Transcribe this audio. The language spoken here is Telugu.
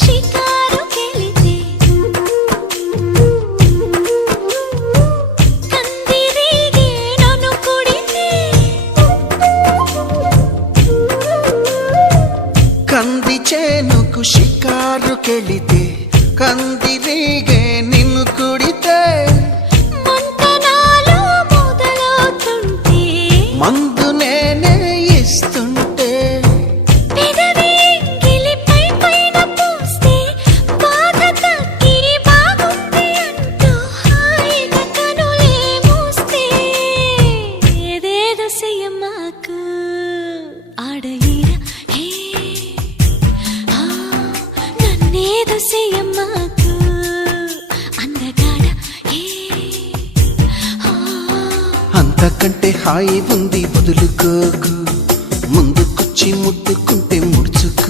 షికారుకెళితే కందిరీగే నన్ను కుడితే కంది చేనుకు షికారుకెళితే కందిరీగే నిన్ను కుడితే మంతనాలు మొదలవుతుంటే మందు నేనే ఇస్తుంటే పెదవి గిలిపై పైన పూస్తే బాధ తగ్గి బాగుంది అంటూ హాయిగా కనులే మూస్తే ఏదేదో చెయ్యమాకు ఆడ ఈడ హే ఆ నన్నేదో చెయ్యమాకు అందగాడ హే ఆ అంతకంటే హాయి ఉంది వదులుకోకు ముందుకొచ్చి ముట్టుకుంటే ముడుచుకో